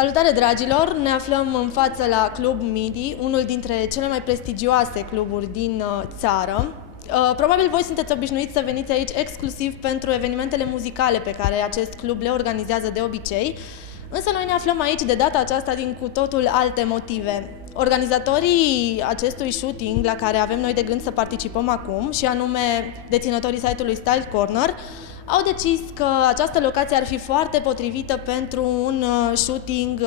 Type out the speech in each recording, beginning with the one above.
Salutare dragilor! Ne aflăm în față la Club MIDI, unul dintre cele mai prestigioase cluburi din țară. Probabil voi sunteți obișnuiți să veniți aici exclusiv pentru evenimentele muzicale pe care acest club le organizează de obicei, însă noi ne aflăm aici de data aceasta din cu totul alte motive. Organizatorii acestui shooting la care avem noi de gând să participăm acum, și anume deținătorii site-ului Style Corner, au decis că această locație ar fi foarte potrivită pentru un shooting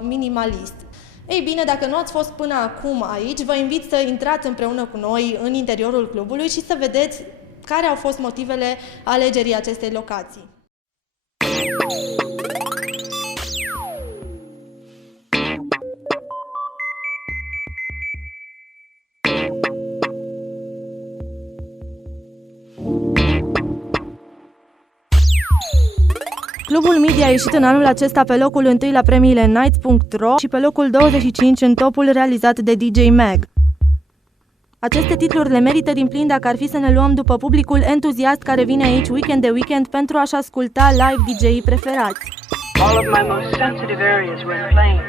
minimalist. Ei bine, dacă nu ați fost până acum aici, vă invit să intrați împreună cu noi în interiorul clubului și să vedeți care au fost motivele alegerii acestei locații. Clubul MIDI a ieșit în anul acesta pe locul 1 la premiile Nights.ro și pe locul 25 în topul realizat de DJ Mag. Aceste titluri le merită din plin dacă ar fi să ne luăm după publicul entuziast care vine aici weekend de weekend pentru a-și asculta live DJ-ii preferați. All of my most sensitive areas were inflamed.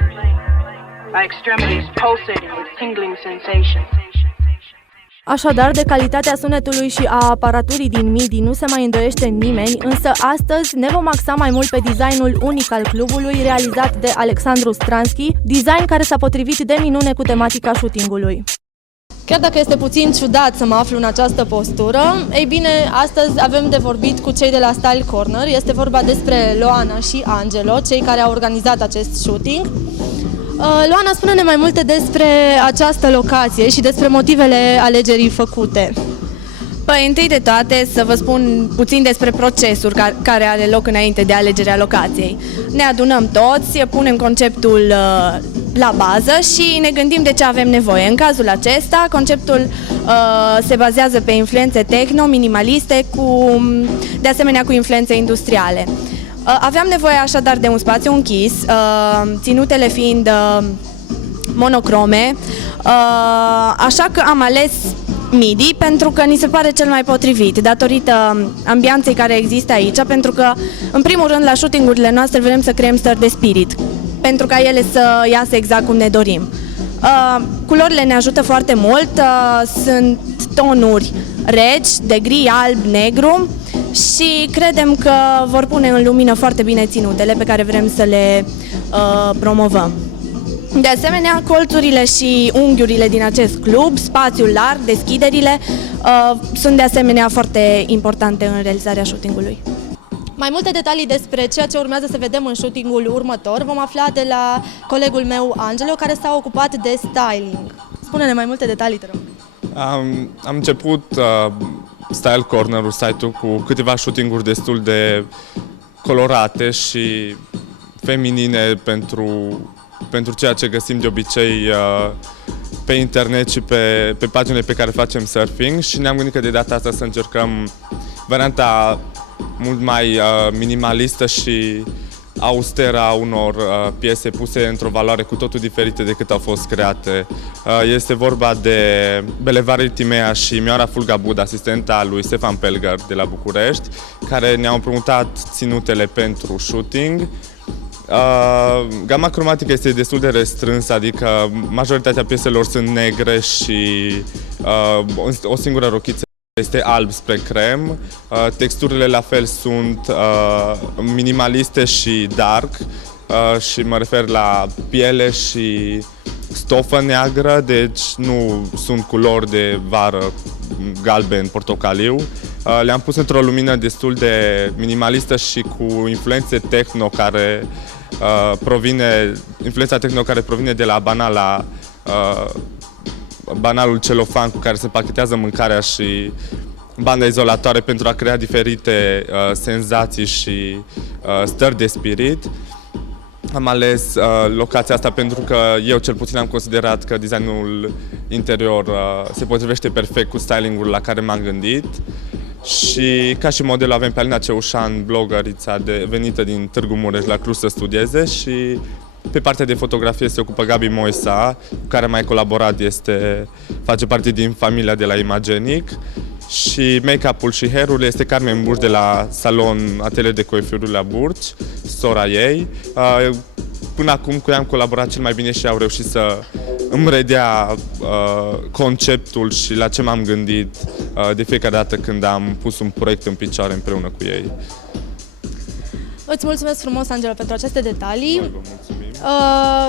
My extremities pulsating with tingling sensations. Așadar, de calitatea sunetului și a aparaturii din MIDI nu se mai îndoiește nimeni, însă astăzi ne vom axa mai mult pe designul unic al clubului, realizat de Alexandru Stransky, design care s-a potrivit de minune cu tematica shootingului. Chiar dacă este puțin ciudat să mă aflu în această postură, ei bine, astăzi avem de vorbit cu cei de la Style Corner. Este vorba despre Loana și Angelo, cei care au organizat acest shooting. Loana, spune-ne mai multe despre această locație și despre motivele alegerii făcute. Păi, întâi de toate, să vă spun puțin despre procesul care are loc înainte de alegerea locației. Ne adunăm toți, punem conceptul la bază și ne gândim de ce avem nevoie. În cazul acesta, conceptul se bazează pe influențe techno, minimaliste, de asemenea cu influențe industriale. Aveam nevoie așadar de un spațiu închis, ținutele fiind monocrome, așa că am ales MIDI pentru că ni se pare cel mai potrivit, datorită ambianței care există aici, pentru că, în primul rând, la shootingurile noastre vrem să creăm stări de spirit, pentru ca ele să iasă exact cum ne dorim. Culorile ne ajută foarte mult, sunt tonuri reci, de gri, alb, negru, și credem că vor pune în lumină foarte bine ținutele pe care vrem să le promovăm. De asemenea, colțurile și unghiurile din acest club, spațiul larg, deschiderile, sunt de asemenea foarte importante în realizarea shootingului. Mai multe detalii despre ceea ce urmează să vedem în shootingul următor vom afla de la colegul meu, Angelo, care s-a ocupat de styling. Spune-ne mai multe detalii, te rog. Am început Style Corner-ul, site-ul, cu câteva shooting-uri destul de colorate și feminine pentru ceea ce găsim de obicei pe internet și pe paginile pe care facem surfing, și ne-am gândit că de data asta să încercăm varianta mult mai minimalistă și austeră a unor piese puse într-o valoare cu totul diferită decât au fost create. Este vorba de Belevari Timea și Mioara Fulgabud, asistenta lui Stefan Pelger de la București, care ne-au împrumutat ținutele pentru shooting. Gama cromatică este destul de restrânsă, adică majoritatea pieselor sunt negre și o singură rochiță este alb spre crem. Texturile la fel sunt minimaliste și dark, și mă refer la piele și stofă neagră, deci nu sunt culori de vară, galben, portocaliu. Le-am pus într-o lumină destul de minimalistă și cu influențe techno influența techno care provine de la banalul celofan cu care se pachetează mâncarea și banda izolatoare pentru a crea diferite senzații și stări de spirit. Am ales locația asta pentru că eu cel puțin am considerat că designul interior se potrivește perfect cu stylingul la care m-am gândit. Și ca și model avem pe Alina Ceușan, blogărița venită din Târgu Mureș la Cluj să studieze, și pe partea de fotografie se ocupă Gabi Moisa, cu care mai colaborat, face parte din familia de la Imagenic. Și make-up-ul și hair-ul este Carmen Burci de la salon Atelier de Coiffure la Burci, sora ei. până acum cu ea am colaborat cel mai bine și au reușit să îmi redea conceptul și la ce m-am gândit de fiecare dată când am pus un proiect în picioare împreună cu ei. Îți mulțumesc frumos, Angela, pentru aceste detalii. Noi vă mulțumim.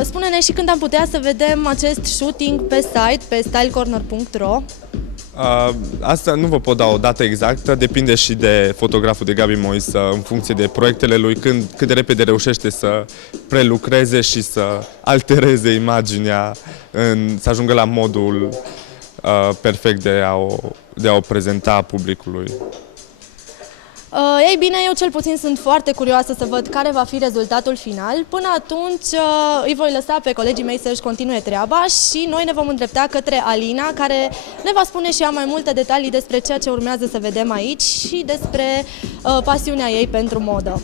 Spune-ne și când am putea să vedem acest shooting pe site, pe stylecorner.ro. Asta nu vă pot da o dată exactă, depinde și de fotograful, de Gabi Moise, în funcție de proiectele lui, cât de repede reușește să prelucreze și să altereze imaginea, să ajungă la modul perfect de a o prezenta publicului. Ei bine, eu cel puțin sunt foarte curioasă să văd care va fi rezultatul final. Până atunci îi voi lăsa pe colegii mei să-și continue treaba și noi ne vom îndrepta către Alina, care ne va spune și ea mai multe detalii despre ceea ce urmează să vedem aici și despre pasiunea ei pentru modă.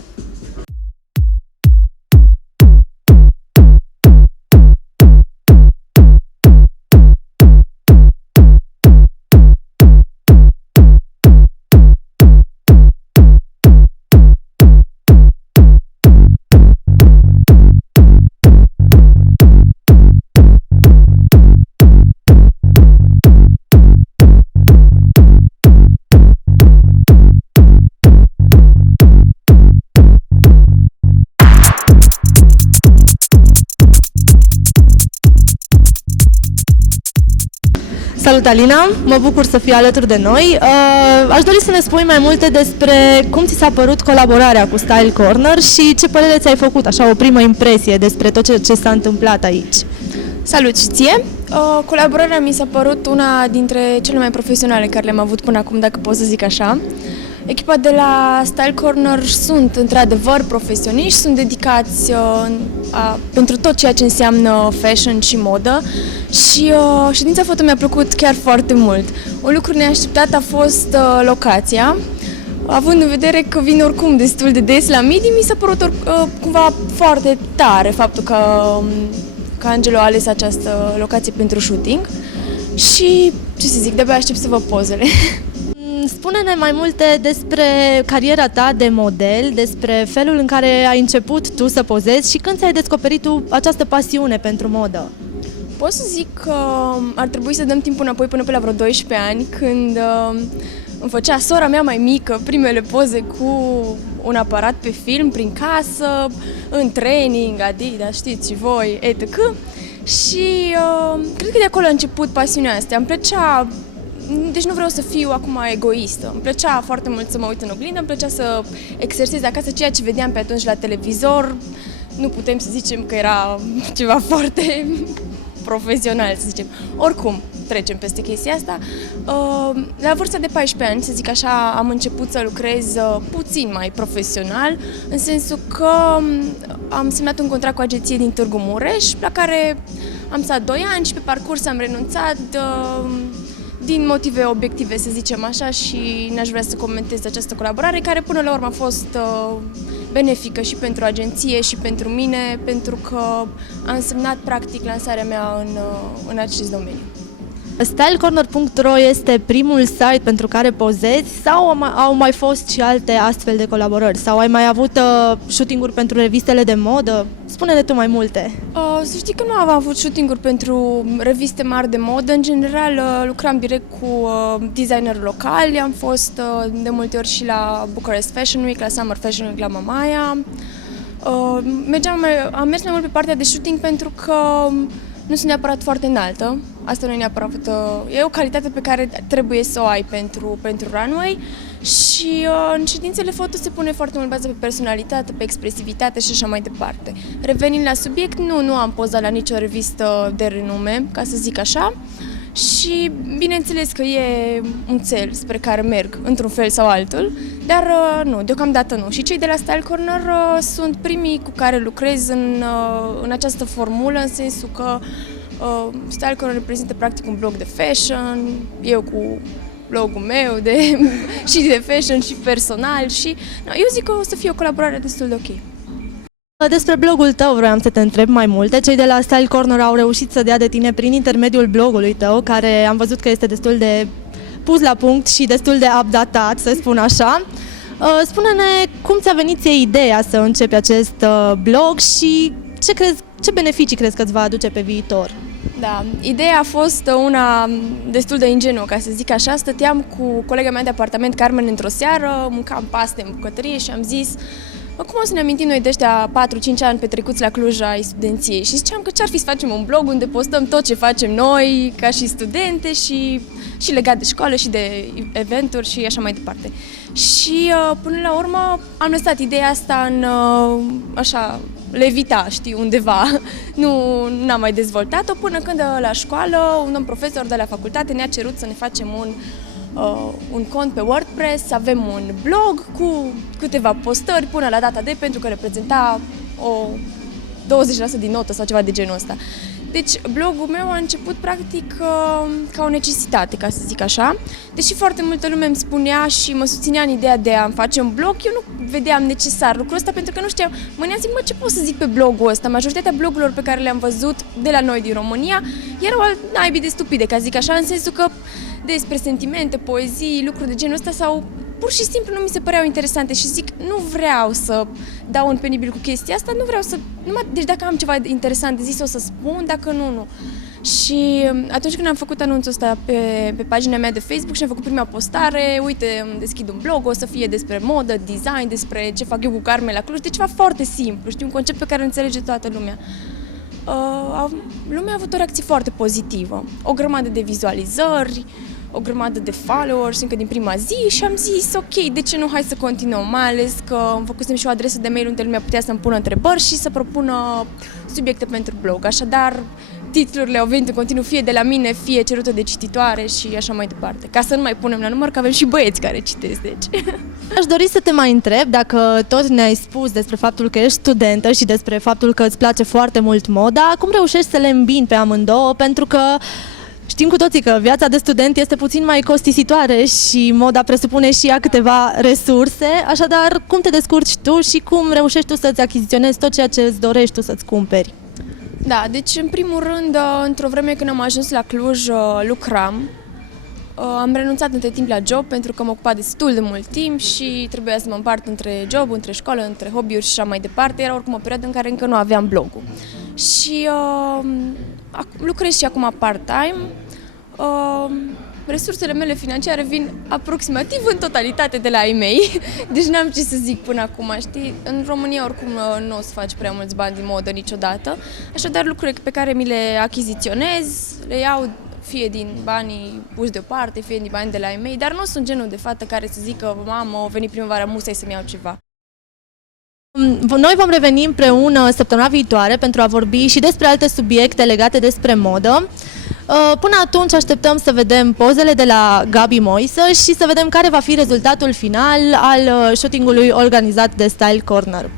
Salut, Alina! Mă bucur să fii alături de noi. Aș dori să ne spui mai multe despre cum ți s-a părut colaborarea cu Style Corner și ce părere ți-ai făcut, așa, o primă impresie despre tot ce s-a întâmplat aici. Salut și ție! Colaborarea mi s-a părut una dintre cele mai profesionale care le-am avut până acum, dacă pot să zic așa. Echipa de la Style Corner sunt într-adevăr profesioniști, sunt dedicați pentru tot ceea ce înseamnă fashion și modă și ședința foto mi-a plăcut chiar foarte mult. Un lucru neașteptat a fost locația. Având în vedere că vin oricum destul de des la Midi, mi s-a părut cumva foarte tare faptul că Angelo a ales această locație pentru shooting și, ce să zic, de-abia aștept să văd pozele. Spune-ne mai multe despre cariera ta de model, despre felul în care ai început tu să pozezi și când ți-ai descoperit tu această pasiune pentru modă. Pot să zic că ar trebui să dăm timpul înapoi până pe la vreo 12 ani, când îmi făcea sora mea mai mică primele poze cu un aparat pe film prin casă, în training, Adidas, știți și voi, etc. Și cred că de acolo a început pasiunea asta. Îmi plăcea, deci nu vreau să fiu acum egoistă, îmi plăcea foarte mult să mă uit în oglindă, îmi plăcea să exersez acasă ceea ce vedeam pe atunci la televizor. Nu putem să zicem că era ceva foarte profesional, să zicem. Oricum, trecem peste chestia asta. La vârsta de 14 ani, să zic așa, am început să lucrez puțin mai profesional, în sensul că am semnat un contract cu o agenție din Târgu Mureș, la care am stat 2 ani și pe parcurs am renunțat din motive obiective, să zicem așa, și n-aș vrea să comentez această colaborare, care până la urmă a fost benefică și pentru agenție și pentru mine, pentru că a însemnat practic lansarea mea în acest domeniu. Stylecorner.ro este primul site pentru care pozezi sau au mai fost și alte astfel de colaborări? Sau ai mai avut shooting-uri pentru revistele de modă? Spune-ne tu mai multe. Să știi că nu am avut shooting-uri pentru reviste mari de modă. În general lucram direct cu designeri locali. Am fost de multe ori și la Bucharest Fashion Week, la Summer Fashion Week, la Mamaia. Am mers mai mult pe partea de shooting pentru că nu sunt neapărat foarte înaltă. Asta nu e neapărat, e o calitate pe care trebuie să o ai pentru runway și în ședințele foto se pune foarte mult bază pe personalitate, pe expresivitate și așa mai departe. Revenind la subiect, nu am pozat la nicio revistă de renume, ca să zic așa, și bineînțeles că e un cel spre care merg într-un fel sau altul, dar nu, deocamdată nu. Și cei de la Style Corner sunt primii cu care lucrez în această formulă, în sensul că Style Corner reprezintă practic un blog de fashion, eu cu blogul meu și de fashion și personal și eu zic că o să fie o colaborare destul de ok. Despre blogul tău vreau să te întreb mai multe. Cei de la Style Corner au reușit să dea de tine prin intermediul blogului tău, care am văzut că este destul de pus la punct și destul de updatat, să spun așa. Spune-ne cum ți-a venit ție ideea să începi acest blog și ce beneficii crezi că îți va aduce pe viitor? Da, ideea a fost una destul de ingenuă, ca să zic așa. Stăteam cu colega mea de apartament, Carmen, într-o seară, mâncam paste în bucătărie și am zis: cum o să ne amintim noi de ăștia 4-5 ani petrecuți la Cluj ai studenției? Și ziceam că ce-ar fi să facem un blog unde postăm tot ce facem noi ca și studente și legat de școală și de eventuri și așa mai departe. Și până la urmă am lăsat ideea asta în așa levita, știi, undeva. N-am mai dezvoltat-o până când la școală un domn profesor de la facultate ne-a cerut să ne facem un cont pe WordPress, să avem un blog cu câteva postări până la data de, pentru că reprezenta o 20% din notă sau ceva de genul ăsta. Deci blogul meu a început practic ca o necesitate, ca să zic așa. Deși foarte multă lume îmi spunea și mă susținea în ideea de a-mi face un blog, eu nu vedeam necesar lucrul ăsta pentru că nu știam. Zic, ce pot să zic pe blogul ăsta? Majoritatea blogurilor pe care le-am văzut de la noi din România erau naibii de stupide, ca să zic așa, în sensul că despre sentimente, poezii, lucruri de genul ăsta sau pur și simplu nu mi se păreau interesante și zic, nu vreau să dau în penibil cu chestia asta, nu vreau să... Deci dacă am ceva interesant de zis o să spun, dacă nu. Și atunci când am făcut anunțul ăsta pe pagina mea de Facebook și am făcut prima postare, uite, îmi deschid un blog, o să fie despre modă, design, despre ce fac eu cu Carmen la Cluj, de ceva foarte simplu, știi, un concept pe care îl înțelege toată lumea. Lumea a avut o reacție foarte pozitivă, o grămadă de vizualizări, o grămadă de followers încă din prima zi și am zis, ok, de ce nu, hai să continuăm, mai ales că am făcusem și o adresă de mail unde lumea putea să-mi pună întrebări și să propună subiecte pentru blog. Așadar, titlurile au venit în continuu fie de la mine, fie cerute de cititoare și așa mai departe. Ca să nu mai punem la număr, că avem și băieți care citesc, deci. Aș dori să te mai întreb, dacă tot ne-ai spus despre faptul că ești studentă și despre faptul că îți place foarte mult moda, cum reușești să le îmbini pe amândouă, pentru că știm cu toții că viața de student este puțin mai costisitoare și moda presupune și ea câteva resurse, așadar cum te descurci tu și cum reușești tu să-ți achiziționezi tot ceea ce îți dorești tu să-ți cumperi? Deci în primul rând, într-o vreme când am ajuns la Cluj, lucram. Am renunțat între timp la job pentru că mă ocupa destul de mult timp și trebuia să mă împart între job, între școală, între hobby-uri și așa mai departe. Era oricum o perioadă în care încă nu aveam blogul. Și lucrez și acum part-time. Resursele mele financiare vin aproximativ în totalitate de la ei mei, deci n-am ce să zic până acum, știi? În România oricum nu o să faci prea mulți bani din modă niciodată, așadar lucruri pe care mi le achiziționez, le iau fie din banii puși deoparte, fie din bani de la ei mei, dar nu sunt genul de fată care să zică, mamă, a venit primăvara, musai să-mi iau ceva. Noi vom reveni împreună săptămâna viitoare pentru a vorbi și despre alte subiecte legate despre modă. Până atunci așteptăm să vedem pozele de la Gabi Moisă și să vedem care va fi rezultatul final al shootingului organizat de Style Corner.